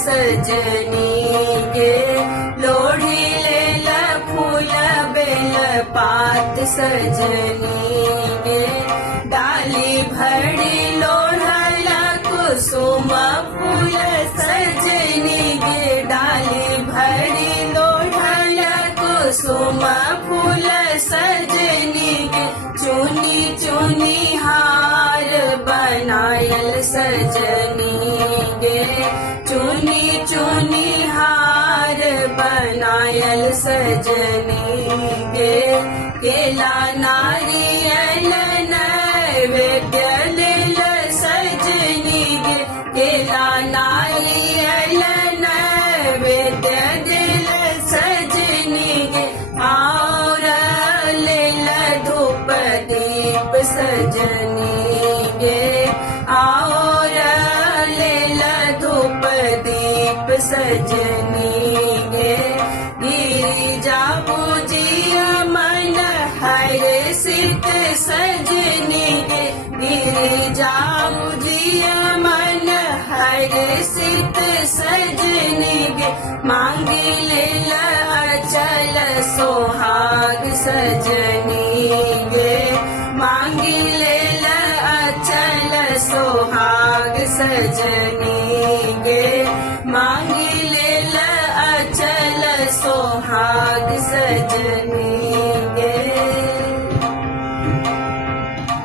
सजनी गे लोढ़ी लेल फूल बेल पात सजनी गे डाली भरी लोढ़ल कुसुम फूल सजनी गे डाली भरी लोढ़ल कुसुम फूल सजनी गे चुनी चुनी हार बनायल सजनी गे चुनी चुनी हार बनायल सजनी गे केला नारियल नैवेद्य लेल सजनी गे केला नारियल नैवेद्य लेल सजनी गे और लेल धूप दीप सजनी गे और लेल धूप दीप सजनी गे गिरिजा पूजिया मन हर सित सजनी गे गिरिजा पूजिया मन हर सित सजनी गे मांगी लेल अचल सोहाग सजनी गे मांगी लेल अचल सोहाग सजनी गे मांगी लेल अचल सोहाग सजनी।